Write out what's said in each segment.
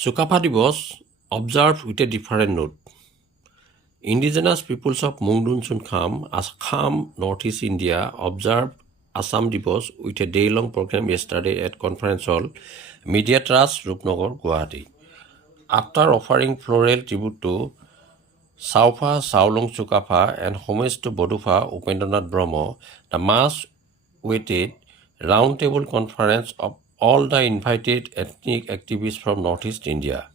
Chukapa Divas observed with a different note. Indigenous peoples of Mung-Dun-Chun-Kham, Assam, Northeast India, observed Assam Divas with a day-long program yesterday at Conference Hall, Media Trust, Rupnagar, Guwahati. After offering floral tribute to Saupa Saulong Chukapa and homage to Bodufa Upendranath Brahmo, the much-awaited roundtable conference of all the invited ethnic activists from Northeast India.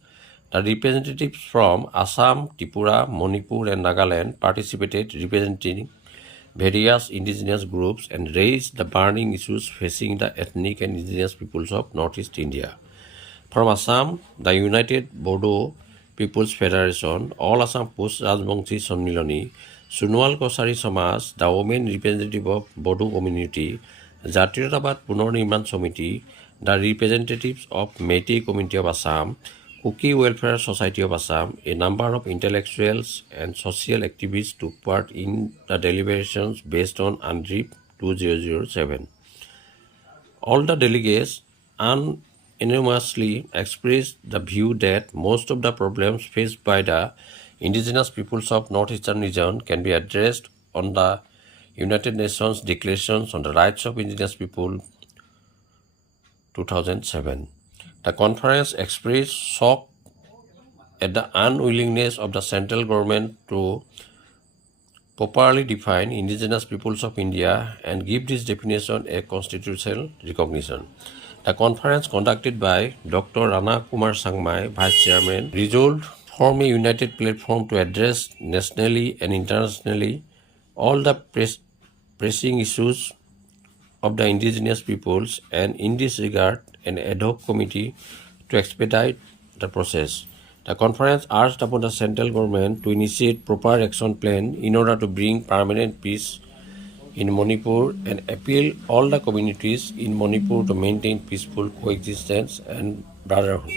The representatives from Assam, Tripura, Manipur, and Nagaland participated, representing various indigenous groups, and raised the burning issues facing the ethnic and indigenous peoples of Northeast India. From Assam, the United Bodo People's Federation, All Assam Post Rajbangshi Sonniloni, Sunwal Kosari Samaj, the women representative of Bodo community, Jatiyotabad Punarnirman Samiti, the representatives of Meitei Community of Assam, Kuki Welfare Society of Assam, a number of intellectuals and social activists took part in the deliberations based on UNDRIP 2007. All the delegates unanimously expressed the view that most of the problems faced by the indigenous peoples of Northeastern region can be addressed on the United Nations Declarations on the Rights of Indigenous People 2007. The conference expressed shock at the unwillingness of the central government to properly define indigenous peoples of India and give this definition a constitutional recognition. The conference conducted by Dr. Rana Kumar Sangmai, Vice Chairman, resolved form a united platform to address nationally and internationally all the pressing issues of the indigenous peoples, and in this regard an ad hoc committee to expedite the process. The conference urged upon the central government to initiate proper action plan in order to bring permanent peace in Manipur and appeal all the communities in Manipur to maintain peaceful coexistence and brotherhood.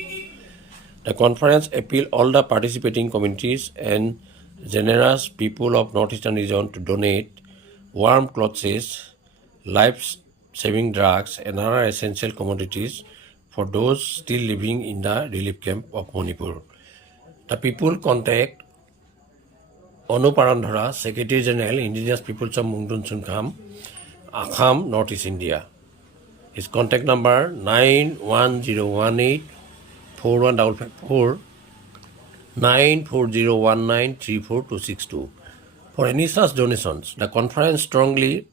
The conference appealed all the participating communities and generous people of Northeastern region to donate warm clothes, life-saving drugs, and other essential commodities for those still living in the relief camp of Manipur. The people contact Onu Parandhara, Secretary General, Indigenous Peoples of Mung-Dun-Chun-Kham, Assam, Northeast India. His contact number 91018 4154 94019 34262. For any such donations, the conference strongly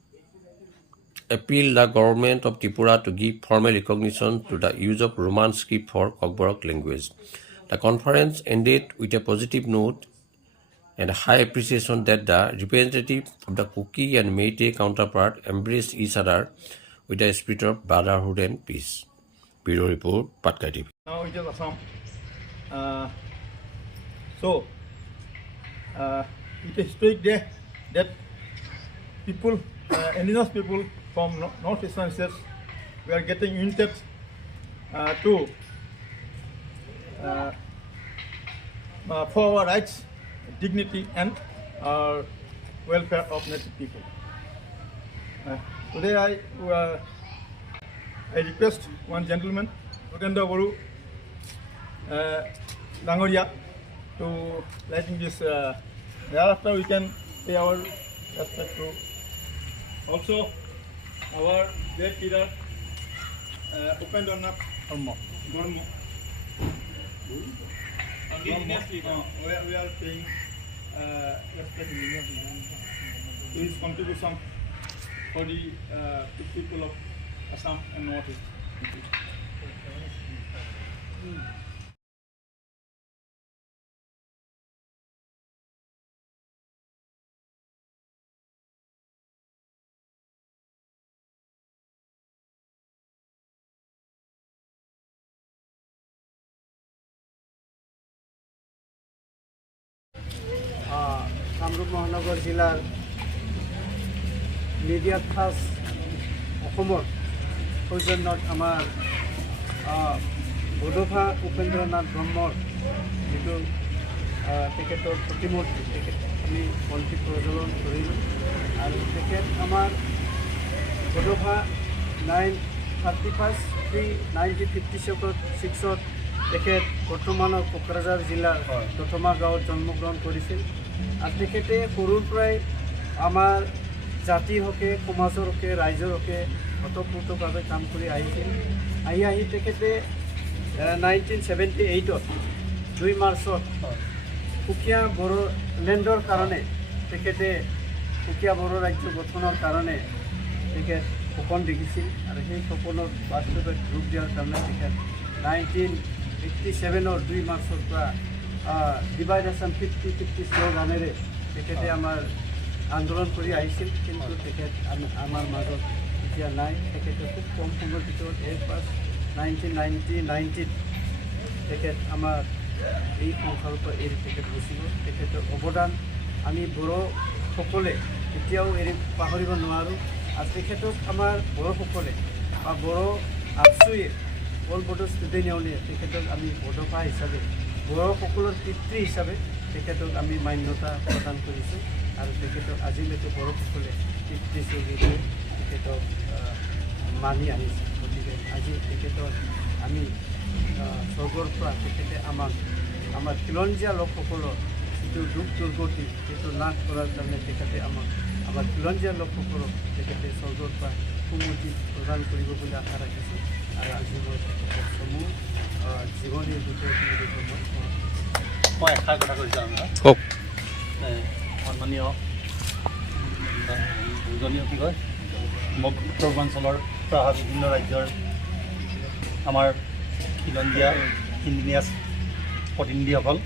appealed the government of Tripura to give formal recognition to the use of Roman script for Kokborok language. The conference ended with a positive note and high appreciation that the representatives of the Kuki and Meitei counterpart embraced each other with a spirit of brotherhood and peace. Bureau Report, Patkai TV. Now it is Assam. It is historic day that people, indigenous people from northeastern states, we are getting united to for our rights, dignity, and welfare of native people. Today I request one gentleman, Utendra Boru Dangoria, to lighting this. Thereafter we can pay our respect to also our great leader Upendranath Brahmo. We are paying respect to his contribution for the people of Assam and Northeast. Kamrup মহানগৰ জিলাৰ media খাস অসমৰ সৌজন্যত আমাৰ বডোফা উপেন্দ্ৰনাথ ব্ৰহ্মৰ যিটো তেখেতৰ প্ৰতিমূৰ্তি তেখেত আমি বন্তি প্ৰজ্বলন কৰিলোঁ আৰু তেখেত আমাৰ বডোফা 931 1956 তেখেত বৰ্তমানৰ কোকৰাঝাৰ জিলাৰ দতমা গাঁৱত জন্মগ্ৰহণ কৰিছিল আৰু তেখেতে সৰুৰ পৰাই আমাৰ জাতিৰ হকে সমাজৰ হকে ৰাইজৰ হকে ওতঃপ্ৰোতভাৱে কাম কৰি আহিছিল আহি তেখেতে 1978 2 মাৰ্চত সুকীয়া বড়োলেণ্ডৰ কাৰণে তেখেতে সুকীয়া বড়ো ৰাজ্য গঠনৰ কাৰণে তেখেত সপোন দেখিছিল আৰু সেই সপোনৰ বাস্তৱত ৰূপ দিয়াৰ কাৰণে তেখেত 1987 2 মাৰ্চৰ পৰা ডিভাইড আছাম 50-50 শ্লোগানেৰে তেখেতে আমাৰ আন্দোলন কৰি আহিছিল কিন্তু তেখেত আমাৰ মাজত এতিয়া নাই তেখেতে খুব কম সময়ৰ ভিতৰত 1990 তেখেত আমাৰ এই সংসাৰৰ পৰা এৰি তেখেত গুচি গ'ল তেখেতৰ অৱদান আমি বড়োসকলে এতিয়াও পাহৰিব নোৱাৰোঁ আৰু তেখেতক আমাৰ বড়োসকলে বা বড়ো আপচুৱে অল বড়ো ষ্টুডেণ্ট ইউনিয়নে তেখেতক আমি বড়োভাষা হিচাপে বড়োসকলৰ পিতৃ হিচাপে তেখেতক আমি মান্যতা প্ৰদান কৰিছোঁ আৰু তেখেতক আজিলৈকে বড়োসকলে পিতৃ স্বৰূপে তেখেতক মানি আনিছে গতিকে আজি তেখেতক আমি স্বৰ্গৰ পৰা তেখেতে আমাৰ খিলঞ্জীয়া লোকসকলৰ যিটো দুখ দুৰ্গতি সেইটো নাশ কৰাৰ কাৰণে তেখেতে আমাৰ খিলঞ্জীয়া লোকসকলক তেখেতে স্বৰ্গৰ পৰা সুমতি প্ৰদান কৰিব বুলি আশা ৰাখিছোঁ আৰু আজি মই তেখেতৰ সমূহ জীৱনীৰ বিষয়ে মই এষাৰ কথা কৈছোঁ আমাৰ কওক সন্মানীয় দুজনীয় কি কয় উত্তৰ পূৰ্বাঞ্চলৰ পৰা অহা বিভিন্ন ৰাজ্যৰ আমাৰ খিলঞ্জীয়া ইণ্ডিনিয়াছ প্ৰতিনিধিসকল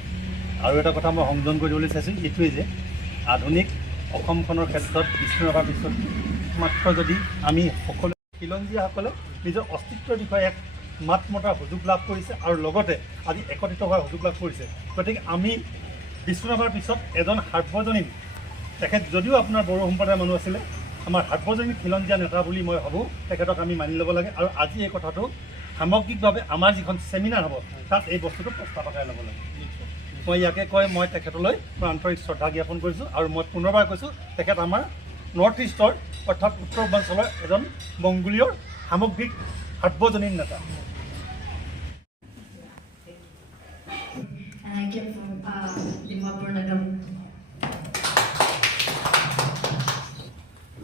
আৰু এটা কথা মই সংযোজন কৰিবলৈ চাইছোঁ এইটোৱেই যে আধুনিক অসমখনৰ ক্ষেত্ৰত বিষ্ণু ৰাভাৰ পিছত মাত্ৰ যদি আমি সকলো খিলঞ্জীয়াসকলে নিজৰ অস্তিত্বৰ বিষয়ে এক মাত মতাৰ সুযোগ লাভ কৰিছে আৰু লগতে আজি একত্ৰিত হোৱাৰ সুযোগ লাভ কৰিছে গতিকে আমি বিষ্ণু ৰাভাৰ পিছত এজন সাৰ্বজনীন তেখেত যদিও আপোনাৰ বড়ো সম্প্ৰদায়ৰ মানুহ আছিলে আমাৰ সাৰ্বজনীন খিলঞ্জীয়া নেতা বুলি মই ভাবোঁ তেখেতক আমি মানি ল'ব লাগে আৰু আজি এই কথাটো সামগ্ৰিকভাৱে আমাৰ যিখন চেমিনাৰ হ'ব তাত এই বস্তুটো প্ৰস্তাৱ আকাৰে ল'ব লাগে মই ইয়াকে কৈ মই তেখেতলৈ আন্তৰিক শ্ৰদ্ধা জ্ঞাপন কৰিছোঁ আৰু মই পুনৰবাৰ কৈছোঁ তেখেত আমাৰ নৰ্থ ইষ্টৰ অৰ্থাৎ উত্তৰ পূৰ্বাঞ্চলৰ এজন মংগোলীয় সামগ্ৰিক সাৰ্বজনীন নেতা And I came from Manipur, Nagam.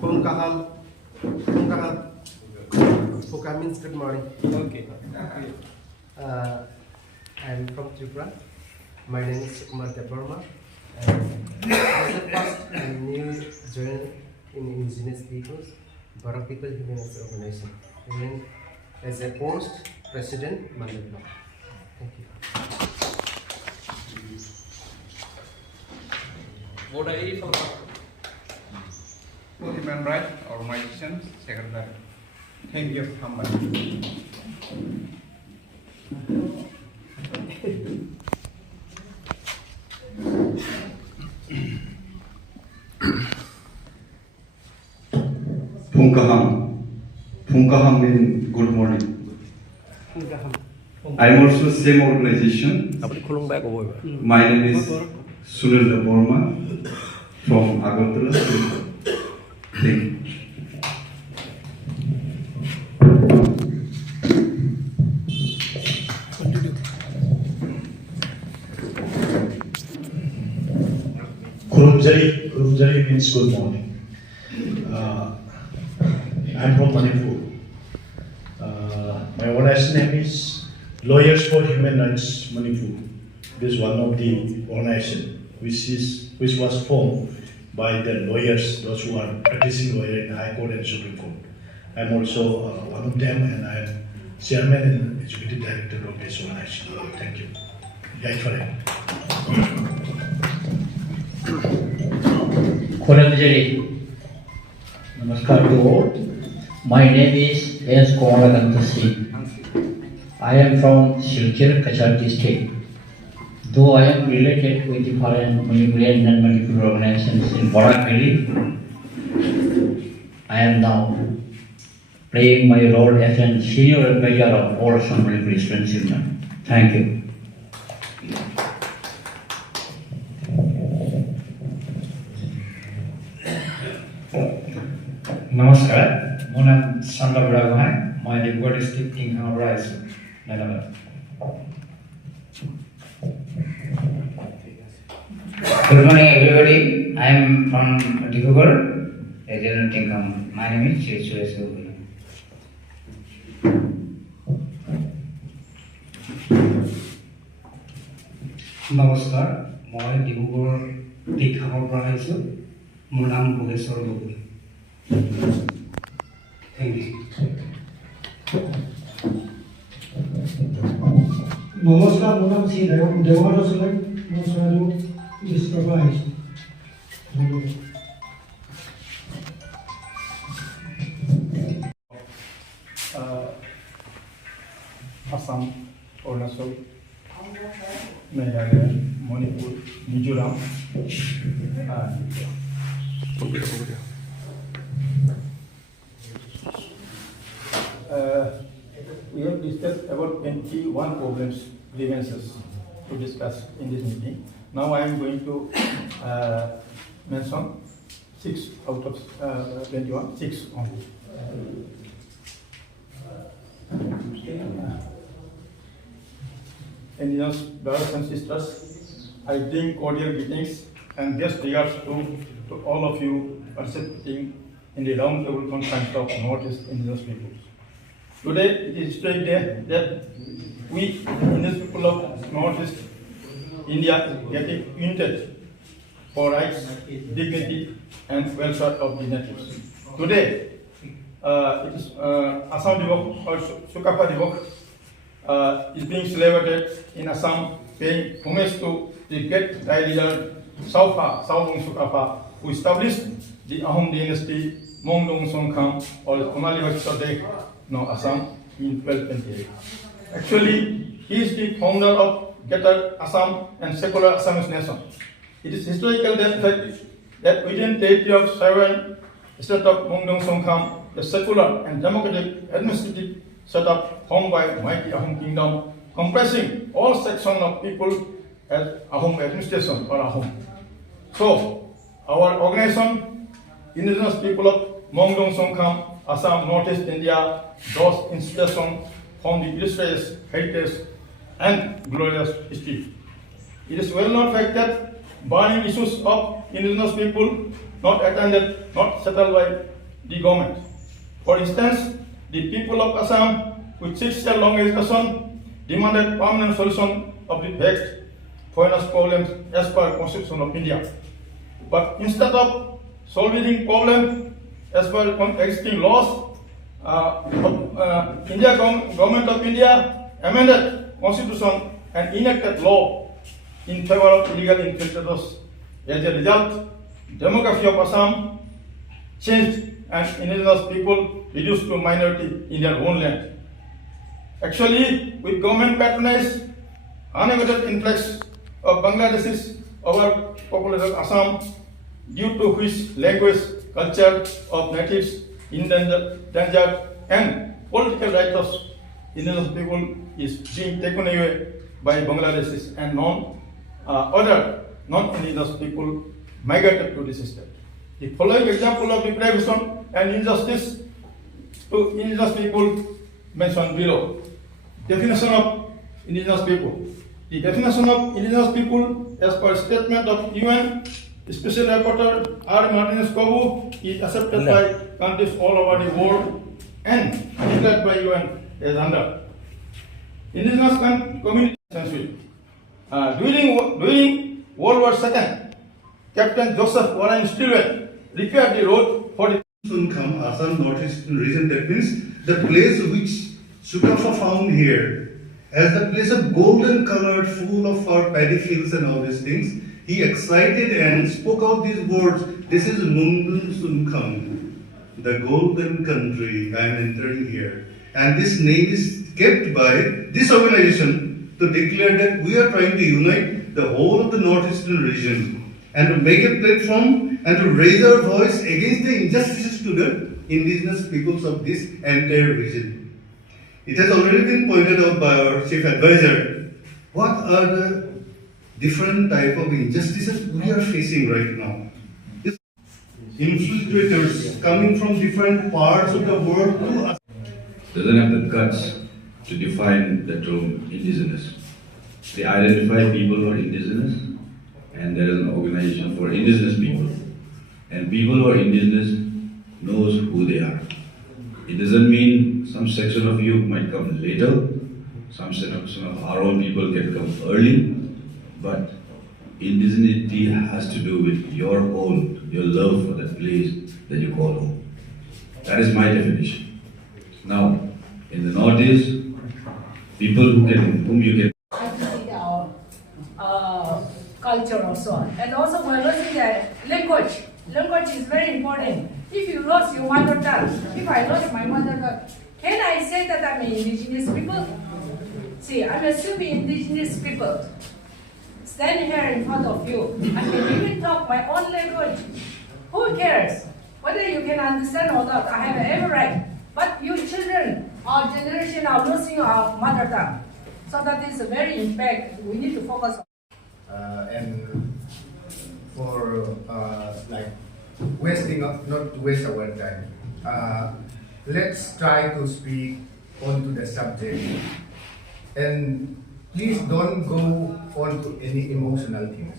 Mung-Dun-Chun-Kham. Mung-Dun-Chun-Kham means good morning. Okay. I'm from Tripura. My name is Kumar Devarma. As a first new join in Indigenous Peoples, Bora People Humanitarian Organization. And as a post president, Manipur. Thank you. Human Rights Organization Secretary. Thank you. Mung-Dun-Chun-Kham means good morning. I'm also same organization. আপুনি খুলুংবাই ক'ব এইবাৰ My name is Sunil Borma from Agartala. Thank you. Kurumjari means good morning. I'm from Manipur. My organization name is Lawyers for Human Rights Manipur. This is one of the organization which was formed by the lawyers, those who are practicing lawyer in High Court and Supreme Court. I'm also one of them, and I'm chairman and executive director of this organization. Thank you. Jai Jai. Kurumjari. Namaskar to all. My name is S. Komalakanta Singh. I am from Silchar, Kachar district. Though I am related with the foreign Manipurian and Manipur organizations in Guwahati, I am now playing my role as a senior advisor of all Assam Manipuri Students Union. Thank you. Namaskar, my name is Sandra Bragahai. My Manipur district in Hamra is Nagaland. Good morning, everybody. I am from Guwahati. My name is Chirchur. নমস্কাৰ মই ডিব্ৰুগড় টিংখামৰ পৰা আহিছোঁ মোৰ নাম Bhogeswar Gogoi thank you নমস্কাৰ মোৰ নাম শ্ৰী দেৱঘৰ চলাই মই চৰাইদেউ ডিষ্ট্ৰিক্টৰ পৰা আহিছোঁ Assam, Arunachal, Meghalaya, Manipur, Mizoram, we have discussed about 21 problems, grievances to discuss in this meeting. Now I am going to mention 6 out of 21, 6 only. Indigenous brothers and sisters, I bring cordial greetings and best regards to all of you participating in the roundtable conference of Northeast Indigenous peoples. Today it is historic day that we, Indigenous people of Northeast India, getting united for rights, dignity, and welfare of the natives. Today, it is Assam Divok or Sukapa Divok is being celebrated in Assam, paying homage to the great Thai leader Sukapa, who established the Ahom dynasty, Mung-Dun-Chun-Kham, or Humanitarian, Assam, in 1228. Actually, he is the founder of Greater Assam and secular Assamese nation. It is historical that within the territory of sovereign state of Mung-Dun-Chun-Kham, the secular and democratic administrative setup formed by mighty Ahom kingdom, comprising all sections of people as Ahom administration or Ahom. So, our organization, Indigenous people of Mung-Dun-Chun-Kham, Assam, Northeast India, draws inspiration from the illustrious heritage and glorious history. It is well known fact that burning issues of Indigenous people not attended, not settled by the government. For instance, the people of Assam, with 6-year-long education, demanded permanent solution of the vexed foreign problems as per Constitution of India. But instead of solving problem as per existing laws, Government of India amended Constitution and enacted law in favor of illegal infiltrators. As a result, demography of Assam changed and indigenous people reduced to minority in their own land. Actually, with government patronage, unabated influx of Bangladeshis over population of Assam, due to which language, culture of natives endangered and political rights of indigenous people is being taken away by Bangladeshis and other non-indigenous people migrated to this state. The following example of deprivation and injustice to indigenous people mentioned below. Definition of indigenous people. The definition of indigenous people as per statement of UN Special Rapporteur R. Martinez Kobu is accepted by countries all over the world and declared by UN as under. Indigenous community century. During World War II, Captain Joseph Warren Stilwell repaired the road for the Kham, Assam Northeastern region. That means the place which Sukapa found here as the place of golden colored, full of our paddy fields and all these things. He excited and spoke out these words. This is Mung-Dun-Chun-Kham, the golden country. I am entering here. And this name is kept by this organization to declare that we are trying to unite the whole of the northeastern region and to make a platform and to raise our voice against the injustices to the indigenous peoples of this entire region. It has already been pointed out by our chief advisor. What are the different type of injustices we are facing right now? Infiltrators coming from different parts of the world to us. Doesn't have the guts to define the term indigenous. They identify people who are indigenous, and there is an organization for indigenous people. And people who are indigenous knows who they are. It doesn't mean some section of you might come later, some section of our own people can come early, but indigeneity has to do with your own, your love for that place that you call home. That is my definition. Now, in the Northeast, people whom you can our culture also. And also we're losing language. Language is very important. If you lost your mother tongue, if I lost my mother tongue, can I say that I'm an indigenous people? See, I'm assuming indigenous people. Stand here in front of you. I can even talk my own language. Who cares? Whether you can understand or not, I have every right. But you children, our generation are losing our mother tongue. So that is a very impact. We need to focus on. And for like wasting not to waste our time. Let's try to speak onto the subject, and please don't go on to any emotional things.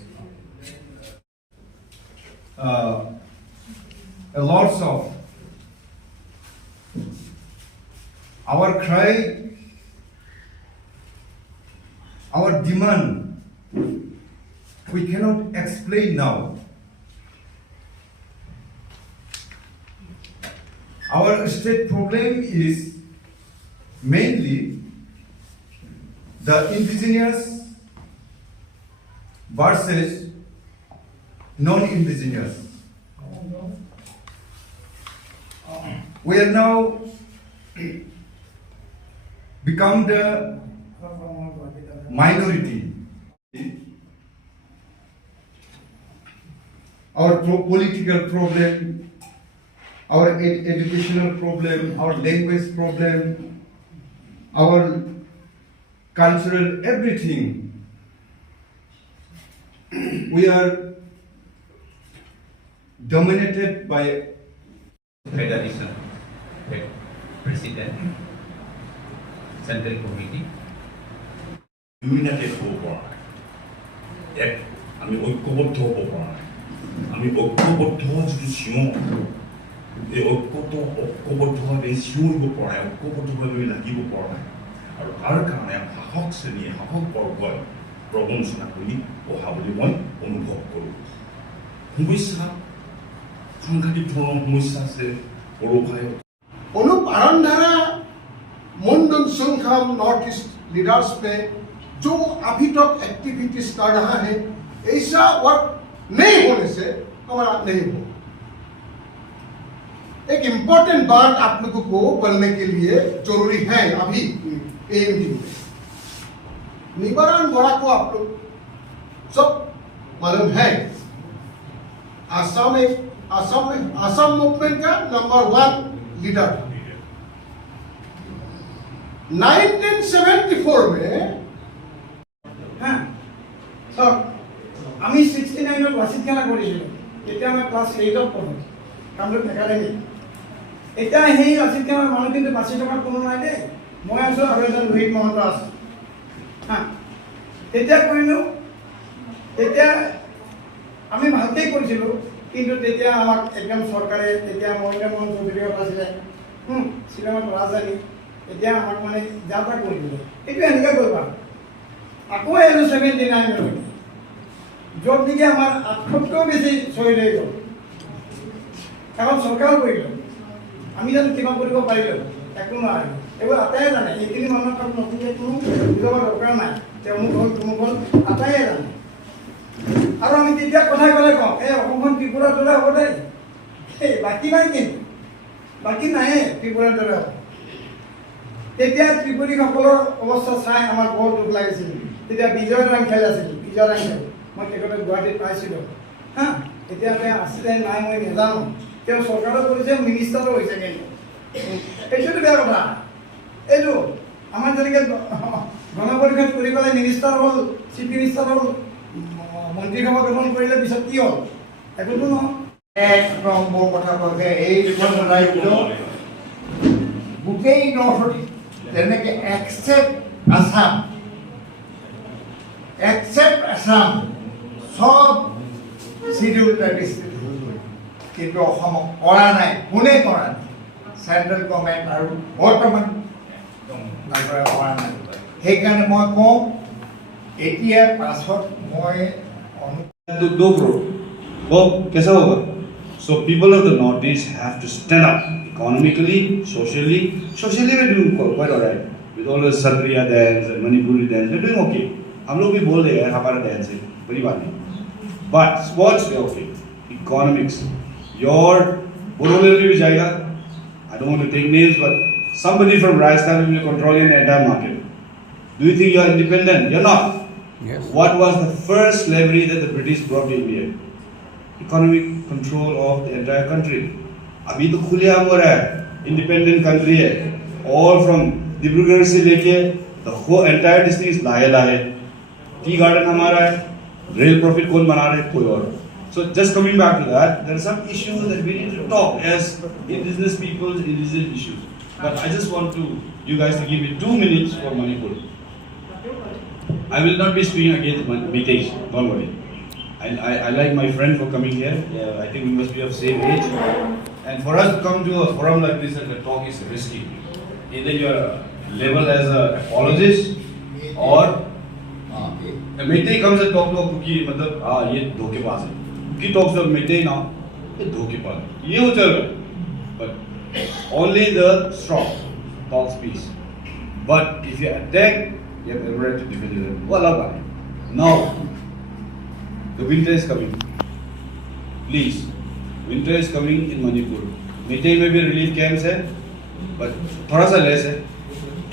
A lot of our cry, our demand, we cannot explain now. Our state problem is mainly the indigenous versus non-indigenous. We are now become the minority. Our political problem, our educational problem, our language problem, our cultural everything. We are dominated by Federation, President, Central Committee. Humanitarian program. এক আমি ঐক্যবদ্ধ প্রকরণ আমি ঐক্যবদ্ধ যদি সিঁয়ো এই ঐক্যবদ্ধভাৱে চিঞৰিব পৰা নাই ঐক্যবদ্ধভাৱে লাগিব পৰা নাই আৰু তাৰ কাৰণে সাহস শ্ৰেণীয়ে সাহস বৰ্গই প্ৰবঞ্চনা কৰি অহা বুলি মই অনুভৱ কৰোঁ সমস্যা সাংঘাতিক ধৰণৰ সমস্যা আছে পৰোক্ষায় अनुपारणधारा मुंगदुन-चुन-खाम नॉर्थ ईस्ट लीडर्स में जो अभी तक एक्टिविटीज कर रहा है ऐसा वर्क नहीं होने से हमारा नहीं हो। एक इम्पोर्टेंट बात आप लोगों को बनने के लिए जरूरी है अभी एएमडी में निवारण बड़ा को आप लोग सब मालूम है। आसाम मूवमेंट का नंबर 1 लीडर 1974 में हाँ सर আমি 69 वार्षिक खेला কৰিছিলোঁ এতিয়া মই ক্লাছ 8 পঢ়ো কামৰূপ একাডেমি এতিয়া সেই वार्षिक খেলাৰ মানুহ কিন্তু বাছি থকাৰ কোনো নাই দেই মই আছো আৰু এজন ৰোহিত মহন্ত আছে হা এতিয়া কৰিলোঁ এতিয়া আমি ভালকৈ কৰিছিলোঁ কিন্তু তেতিয়া আমাক একদম চৰকাৰে তেতিয়া মহিলা মহন্ত চৌধুৰীহঁত আছিলে শ্বিলঙত ৰাজধানী এতিয়া আমাক মানে যাত্ৰা কৰি দিলে এইটো এনেকৈ কৰিবা আকৌ আহিলোঁ 79 য'ত নেকি আমাৰ 800তকৈও বেছি শ্বহীদ হৈ গ'ল এখন চৰকাৰ কৰিলোঁ আমি জানো কিবা কৰিব পাৰিলোঁ একো নোৱাৰিলোঁ এইবোৰ আটায়ে জানে এইখিনি মানুহৰ কাম নতুনকৈ কোনো বুজাব দৰকাৰ নাই যে অমুক হ'ল তমুক হ'ল আটায়ে জানে আৰু আমি তেতিয়া কথাই ক'লে কওঁ এই অসমখন ত্ৰিপুৰাৰ দৰে হ'ব দেই এই বাকী নাই কিন্তু বাকী নাহে ত্ৰিপুৰাৰ দৰে হ'ব তেতিয়া ত্ৰিপুৰীসকলৰ অৱস্থা চাই আমাৰ বৰ দুখ লাগিছিল তেতিয়া বিজয় ৰাংখেল আছিল বিজয় ৰাংখেল মই তেখেতক গুৱাহাটীত পাইছিলোঁ হা এতিয়া তেওঁ আছিলে নাই মই নাজানো তেওঁ চৰকাৰো কৰিছে মিনিষ্টাৰো হৈছে কিন্তু এইটোতো বেয়া কথা এইটো আমাৰ যেনেকৈ গণপৰীক্ষাত কৰি পেলাই মিনিষ্টাৰ হ'ল চিফ মিনিষ্টাৰ হ'ল মন্ত্ৰীসভা গঠন কৰিলে পিছত কি হ'ল একোতো নহয় এক নম্বৰ কথা কওঁতে এই ৰাজ্য গোটেই নৰ্থ যেনেকৈ এক্সেপ্ট আছাম আসাম সব শিডিউল ট্রাইবস কিন্তু অসমক কৰা নাই, কোনে কৰা নাই, চেণ্ট্ৰেল গভৰ্ণমেণ্ট আৰু বৰ্তমান কৰা নাই। সেইকাৰণে মই কওঁ এতিয়া পাছত মই दो करोड़ वो कैसा होगा? So people of the Northeast have to stand up economically, socially. Socially we're doing quite alright with all the Satriya dance and Manipuri dance. We're doing okay. हम लोग भी बोल रहे हैं हमारा dance है, बड़ी बात नहीं. But sports we're okay. Economics, your Borolel भी जाएगा. I don't want to take names, but somebody from Rajasthan will be controlling the entire market. Do you think you're independent? You're not. Yes. What was the first slavery that the British brought to India? Economic control of the entire country. अभी तो खुलेआम हो रहा है, independent country है. All from Dibrugarh से लेके the whole entire district is लाहे. Tea garden हमारा है, rail profit कौन बना रहा है? कोई और. So just coming back to that, there are some issues that we need to talk as indigenous peoples, indigenous issues. But I just want you guys to give me 2 minutes for Manipur. I will not be speaking against Mitesh, don't worry. I like my friend for coming here. I think we must be of same age. And for us to come to a forum like this and the talk is risky. Either you are labeled as an apologist or a Meitei comes and talk to a Kuki, मतलब ये धोखेबाज है. Kuki talks to a Meitei now, ये धोखेबाज है. ये हो चल रहा है. But only the strong talks peace. But if you attack, you have every right to defend yourself. वो अलग बात है. Now, the winter is coming. Please, winter is coming in Manipur. Meitei में भी relief camps है, but थोड़ा सा less है.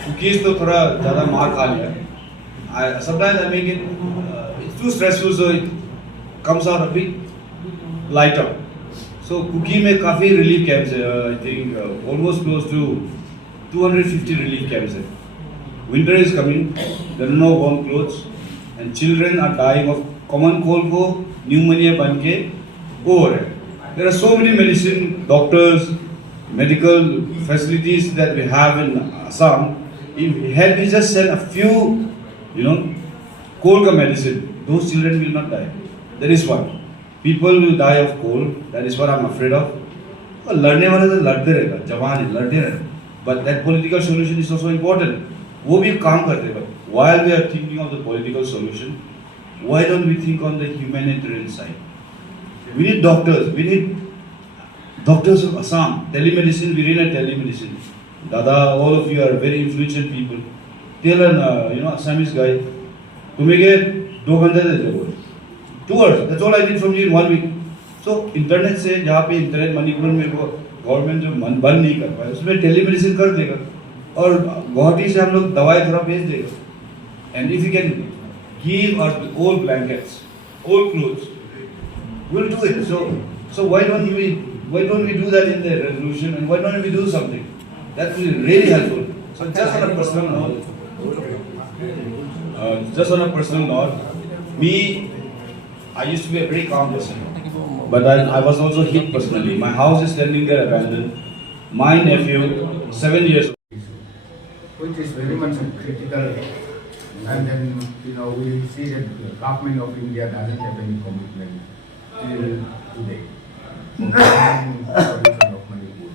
Cookies तो थोड़ा ज़्यादा मार खा लिया. Sometimes I make it, it's too stressful, so it comes out a bit lighter. So Cookie में काफी relief camps है. I think almost close to 250 relief camps है. Winter is coming, there are no warm clothes, and children are dying of common cold को pneumonia बन के over है. There are so many medicine, doctors, medical facilities that we have in Assam. If we just send a few, cold ka medicine, those children will not die. That is one. People will die of cold. That is what I'm afraid of. लड़ने वाले तो लड़ते रहेगा, जवान है लड़ते रहेगा. But that political solution is also important. वो भी काम करते हैं. While we are thinking of the political solution, why don't we think on the humanitarian side? We need doctors. We need doctors of Assam. Telemedicine. We need a telemedicine. Dada, all of you are very influential people. Tell an Assamese guy to make it 2 घंटे दे दो. 2 hours. That's all I did from you in 1 week. So internet से जहाँ पे internet Manipur में वो government जो बंद नहीं कर पाए उसमें टेलीमेडिसिन कर देगा और गुवाहाटी से हम लोग दवाई थोड़ा भेज देगा. And if you can give us old blankets, old clothes, we'll do it. So why don't we do that in the resolution and why don't we do something? That will be really helpful. So just on a personal note, I used to be a very calm person, but I was also hit personally. My house is standing there abandoned. My nephew, 7 years old, which is very much critical, and then we see that the government of India doesn't have any commitment till today for solution of Manipur,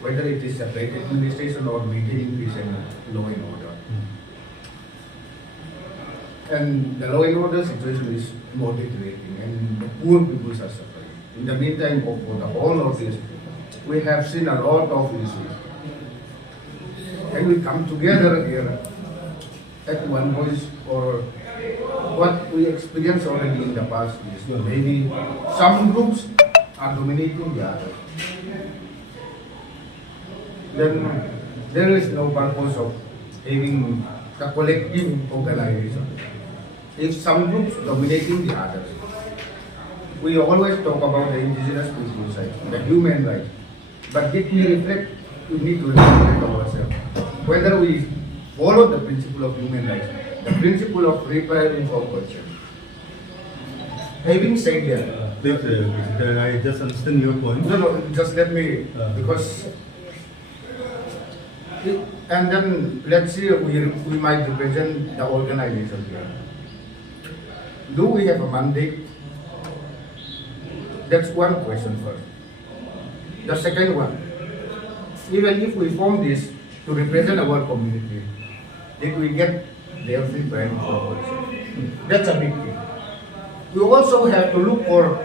whether it is separate administration or maintaining peace and law and order. And the law and order situation is more deteriorating, and the poor people are suffering. In the meantime, for the whole of this, we have seen a lot of issues. And we come together here at one voice for what we experienced already in the past is maybe some groups are dominating the others. Then there is no purpose of having the collective organization. If some groups dominating the others, we always talk about the indigenous people's rights, the human rights, but did we reflect? We need to reflect ourselves. Whether we follow the principle of human rights, the principle of repairing for question. Having said that, I just understand your point. No, just let me, because, and then let's see, we might represent the organization here. Do we have a mandate? That's one question first. The second one, even if we form this to represent our community, did we get the healthy brand for ourselves? That's a big thing. We also have to look for,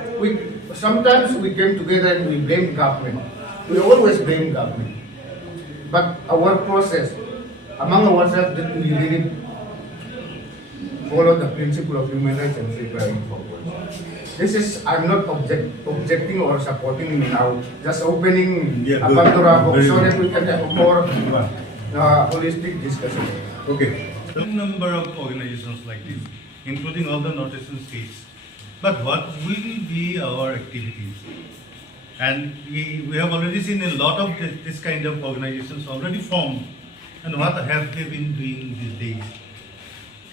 sometimes we came together and we blame government. We always blame government. But our process, among ourselves, that we really follow the principle of human rights and preparing for war. This is, I'm not objecting or supporting now, just opening a Pandora box so that we can have a more holistic discussion. Okay. Some number of organizations like this, including all the northeastern states. But what will be our activities? And we have already seen a lot of this kind of organizations already formed. And what have they been doing these days?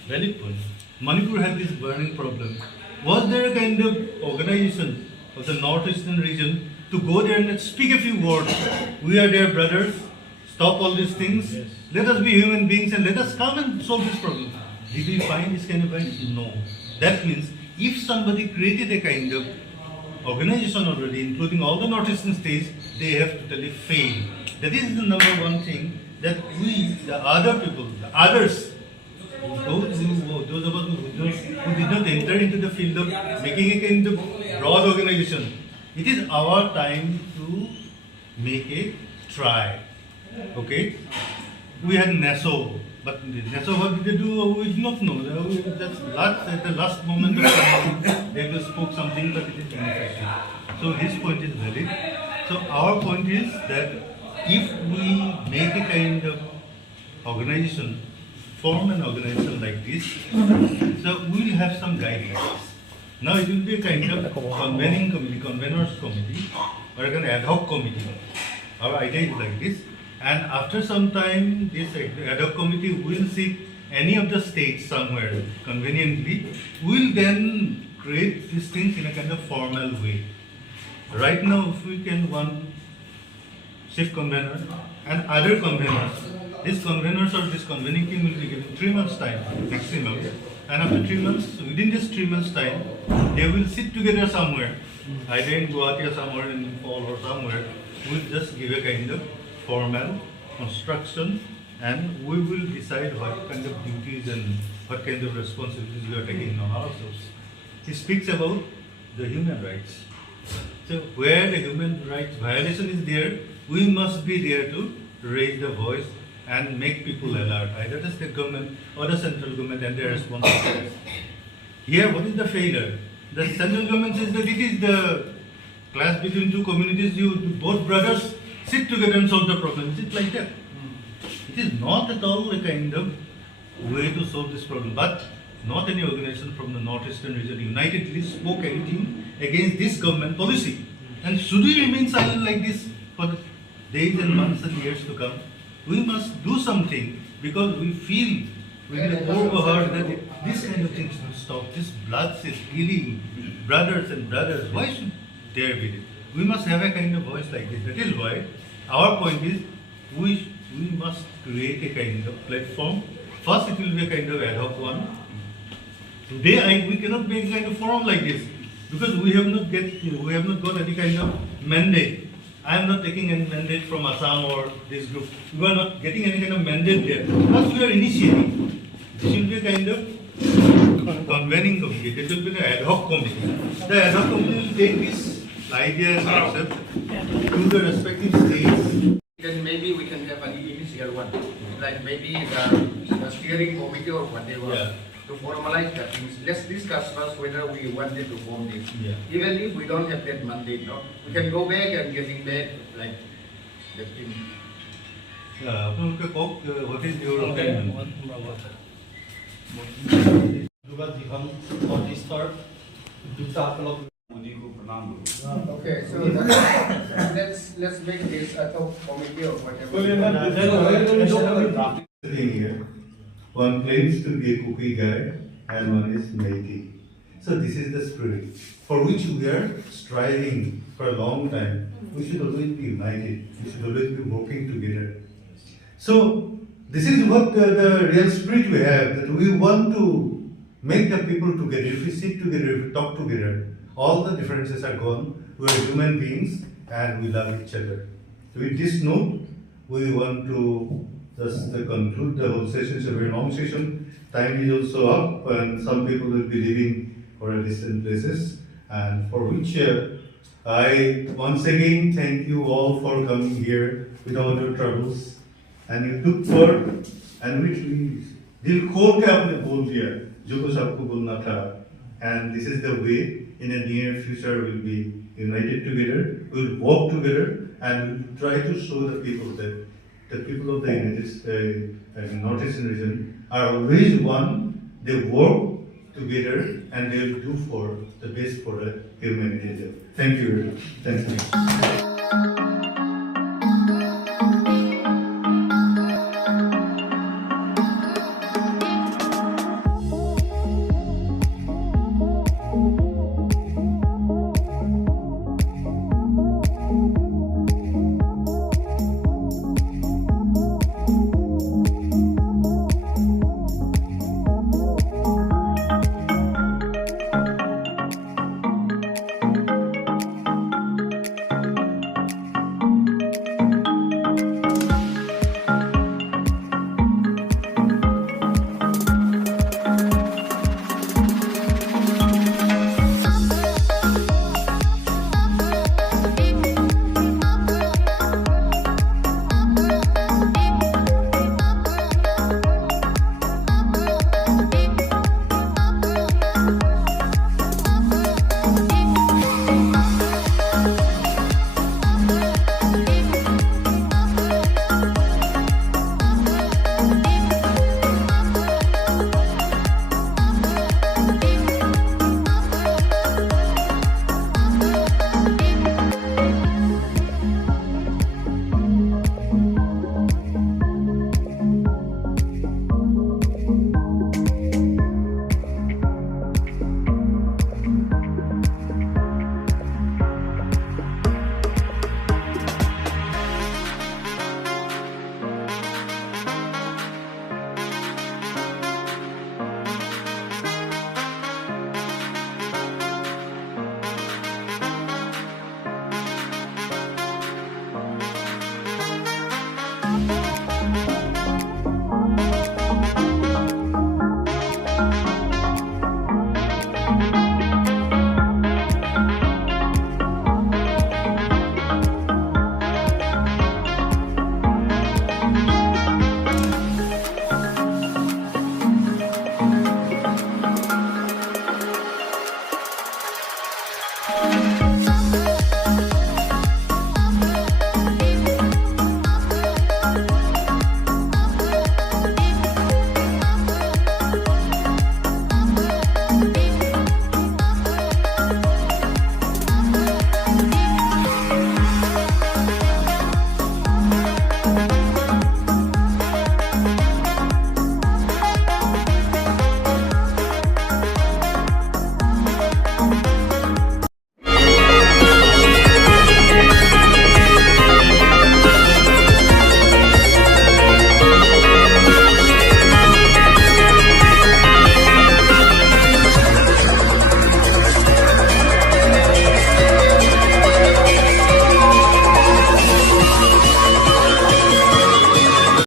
Valid point. Manipur had this burning problem. Was there a kind of organization of the northeastern region to go there and speak a few words? We are their brothers. Stop all these things. Yes. Let us be human beings and let us come and solve this problem. Did we find this kind of guys? No. That means if somebody created a kind of organization already, including all the northeastern states, they have totally failed. That is the number one thing that we, the other people, the others, those of us who did not enter into the field of making a kind of broad organization, it is our time to make a try. Okay? We had NASO, but NASO, what did they do? We did not know. That's at the last moment of time, they just spoke something, but it is ineffective. So his point is valid. So our point is that if we make a kind of organization, form an organization like this, so we will have some guidelines. Now it will be a kind of convening committee, conveners committee, or an ad hoc committee. Our idea is like this. And after some time, this ad hoc committee will sit any of the states somewhere conveniently, will then create these things in a kind of formal way. Right now, if we can one chief convener and other conveners, these conveners or this convening team will be given 3 months time maximum. And after 3 months, within this 3 months time, they will sit together somewhere, either in Guwahati or somewhere in Nepal or somewhere, we'll just give a kind of formal construction, and we will decide what kind of duties and what kind of responsibilities we are taking on ourselves. He speaks about the human rights. So where the human rights violation is there, we must be there to raise the voice and make people alert, either the state government or the central government and their responsibilities. Here, what is the failure? The central government says that it is the clash between two communities, both brothers sit together and solve the problem. Is it like that? It is not at all a kind of way to solve this problem. But not any organization from the northeastern region unitedly spoke anything against this government policy. And should we remain silent like this for the days and months and years to come? We must do something because we feel with the heart that this kind of things should stop. This bloodshed, killing brothers and brothers, why should there be this? We must have a kind of voice like this. That is why our point is we must create a kind of platform. First it will be a kind of ad hoc one. Today we cannot make a kind of forum like this because we have not got any kind of mandate. I am not taking any mandate from Assam or this group. We are not getting any kind of mandate there. But we are initiating. This will be a kind of convening committee. This will be an ad hoc committee. The ad hoc committee will take this idea and concept to the respective states. Then maybe we can have an initial one, like maybe the steering committee or whatever. Yeah. To formalize the things, let's discuss first whether we wanted to form this. Yeah. Even if we don't have that mandate, no, we can go back and getting back like the thing. What is your opinion? Okay, so let's make this a top committee or whatever. Here. One claims to be a cookie guy and one is Meiti. So this is the spirit for which we are striving for a long time. We should always be united. We should always be working together. So this is what the real spirit we have, that we want to make the people together. If we sit together, if we talk together, all the differences are gone. We are human beings and we love each other. So with this note, we want to just conclude the whole session. It's a very long session. Time is also up, and some people will be leaving for distant places, and for which I once again thank you all for coming here with all your troubles, and you took part, and which we दिल खोल के आपने बोल दिया जो कुछ आपको बोलना था, and this is the way. In the near future, we'll be united together. We'll work together, and we'll try to show the people that the people of the Northeastern region are always one. They work together, and they'll do for the best for the humanity. Thank you. Thank you.